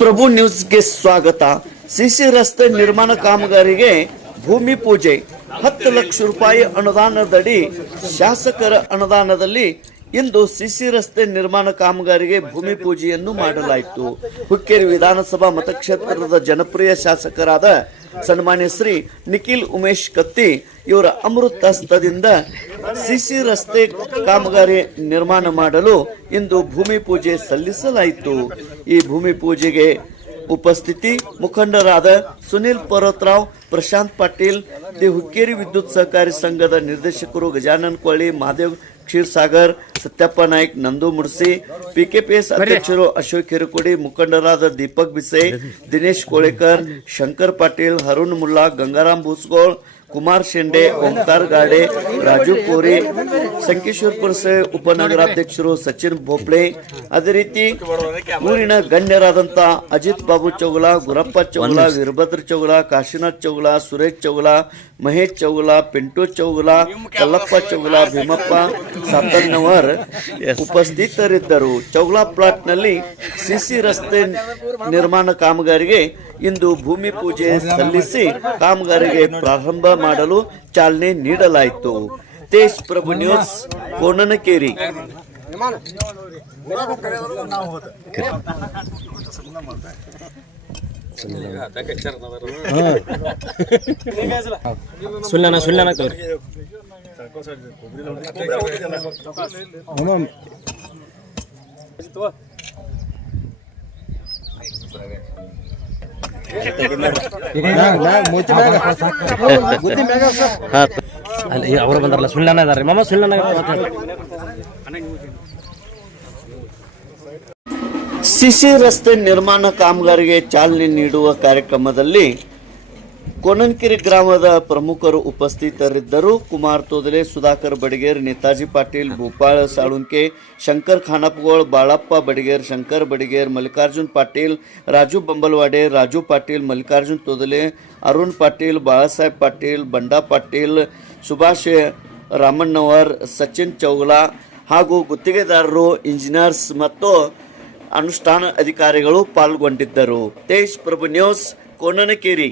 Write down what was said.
ಪ್ರಭು ನ್ಯೂಸ್ಗೆ ಸ್ವಾಗತ. ಸಿಸಿ ರಸ್ತೆ ನಿರ್ಮಾಣ ಕಾಮಗಾರಿಗೆ ಭೂಮಿ ಪೂಜೆ. 10 ಲಕ್ಷ ರೂಪಾಯಿ ಅನುದಾನದಡಿ ಶಾಸಕರ ಅನುದಾನದಲ್ಲಿ ಇಂದು ಸಿಸಿ ರಸ್ತೆ ನಿರ್ಮಾಣ ಕಾಮಗಾರಿಗೆ ಭೂಮಿ ಪೂಜೆಯನ್ನು ಮಾಡಲಾಯಿತು. ಹುಕ್ಕೇರಿ ವಿಧಾನಸಭಾ ಮತಕ್ಷೇತ್ರದ ಜನಪ್ರಿಯ ಶಾಸಕರಾದ ಸನ್ಮಾನ್ಯ ಶ್ರೀ ನಿಖಿಲ್ ಉಮೇಶ್ ಕತ್ತಿ ಇವರ ಅಮೃತ ಹಸ್ತದಿಂದ ಸಿಸಿ ರಸ್ತೆ ಕಾಮಗಾರಿ ನಿರ್ಮಾಣ ಮಾಡಲು ಇಂದು ಭೂಮಿ ಪೂಜೆ ಸಲ್ಲಿಸಲಾಯಿತು. ಈ ಭೂಮಿ ಪೂಜೆಗೆ ಉಪಸ್ಥಿತಿ ಮುಖಂಡರಾದ ಸುನಿಲ್ ಪರ್ವತರಾವ್, ಪ್ರಶಾಂತ್ ಪಾಟೀಲ್, ದಿ ಹುಕ್ಕೇರಿ ವಿದ್ಯುತ್ ಸಹಕಾರಿ ಸಂಘದ ನಿರ್ದೇಶಕರು ಗಜಾನನ್ ಕೊಳ್ಳಿ, ಮಹಾದೇವ್ ಕ್ಷೀರ್ಸಾಗರ್, ಸತ್ಯಪ್ಪ ನಾಯ್ಕ್, ನಂದು ಮುಡ್ಸಿ, ಪಿಕೆಪಿಎಸ್ ಅಧ್ಯಕ್ಷರು ಅಶೋಕ್ ಹಿರಕೋಡಿ, ಮುಖಂಡರಾದ ದೀಪಕ್ ಬಿಸೆ, ದಿನೇಶ್ ಕೋಳೇಕರ್, ಶಂಕರ್ ಪಾಟೀಲ್, ಹರುಣ್ ಮುಲ್ಲಾ, ಗಂಗಾರಾಮ್ ಭೂಸ್ಗೋಳ್, ಕುಮಾರ್ ಶೆಂಡೆ, ಓಂಕಾರ ಗಾಡೆ, ರಾಜು ಕೋರಿ, ಸಂಕೇಶ್ವರಪುರ ಉಪನಗರಾಧ್ಯಕ್ಷರು ಸಚಿನ್ ಭೋಪ್ಳೆ, ಅದೇ ರೀತಿ ಊರಿನ ಗಣ್ಯರಾದಂಥ ಅಜಿತ್ ಬಾಬು ಚೌಗಲ, ಗುರಪ್ಪ ಚೌಗಲ, ವೀರಭದ್ರ ಚೌಗಲ, ಕಾಶಿನಾಥ್ ಚೌಗಲ, ಸುರೇಶ್ ಚೌಗಲ, ಮಹೇಶ್ ಚೌಗಲ, ಪಿಂಟು ಚೌಗಲ, ಕಲ್ಲಪ್ಪ ಚೌಗಲ, ಭೀಮಪ್ಪ ಸಾತನ್ನವರ್ ಉಪಸ್ಥಿತರಿದ್ದರು. ಚೌಗಲ ಪ್ಲಾಟ್ನಲ್ಲಿ ಸಿಸಿ ರಸ್ತೆ ನಿರ್ಮಾಣ ಕಾಮಗಾರಿಗೆ ಇಂದು ಭೂಮಿ ಪೂಜೆ ಸಲ್ಲಿಸಿ ಕಾಮಗಾರಿಗೆ ಪ್ರಾರಂಭ ಮಾಡಲು ಚಾಲನೆ ನೀಡಲಾಯಿತು. ತೇಜ್ ಪ್ರಭು ನ್ಯೂಸ್, ಕೋಣನಕೇರಿ. ಅವರು ಬಂದಾರಲ್ಲ ಸುಳ್ಳನ ಇದಾರೆ ಮಾಮ ಸುಳ್ಳನ. ಸಿಸಿ ರಸ್ತೆ ನಿರ್ಮಾಣ ಕಾಮಗಾರಿಗೆ ಚಾಲನೆ ನೀಡುವ ಕಾರ್ಯಕ್ರಮದಲ್ಲಿ ಕೋಣನಕೇರಿ ಗ್ರಾಮದ ಪ್ರಮುಖರು ಉಪಸ್ಥಿತರಿದ್ದರು. ಕುಮಾರ್ ತೋದಲೆ, ಸುಧಾಕರ್ ಬಡಿಗೇರ್, ನೇತಾಜಿ ಪಾಟೀಲ್, ಭೂಪಾಳ ಸಾಳುಂಕೆ, ಶಂಕರ್ ಖಾನಾಪಗೋಳ್, ಬಾಳಪ್ಪ ಬಡಿಗೇರ್, ಶಂಕರ್ ಬಡಿಗೇರ್, ಮಲ್ಲಿಕಾರ್ಜುನ್ ಪಾಟೀಲ್, ರಾಜು ಬಂಬಲ್ವಾಡೆ, ರಾಜು ಪಾಟೀಲ್, ಮಲ್ಲಿಕಾರ್ಜುನ್ ತೋದಲೆ, ಅರುಣ್ ಪಾಟೀಲ್, ಬಾಳಾಸಾಹೇಬ್ ಪಾಟೀಲ್, ಬಂಡಾ ಪಾಟೀಲ್, ಸುಭಾಷ್ ರಾಮಣ್ಣವರ್, ಸಚಿನ್ ಚೌಗಲಾ ಹಾಗೂ ಗುತ್ತಿಗೆದಾರರು, ಇಂಜಿನಿಯರ್ಸ್ ಮತ್ತು ಅನುಷ್ಠಾನ ಅಧಿಕಾರಿಗಳು ಪಾಲ್ಗೊಂಡಿದ್ದರು. ತೇಜ್ ಪ್ರಭು ನ್ಯೂಸ್, ಕೋಣನಕೇರಿ.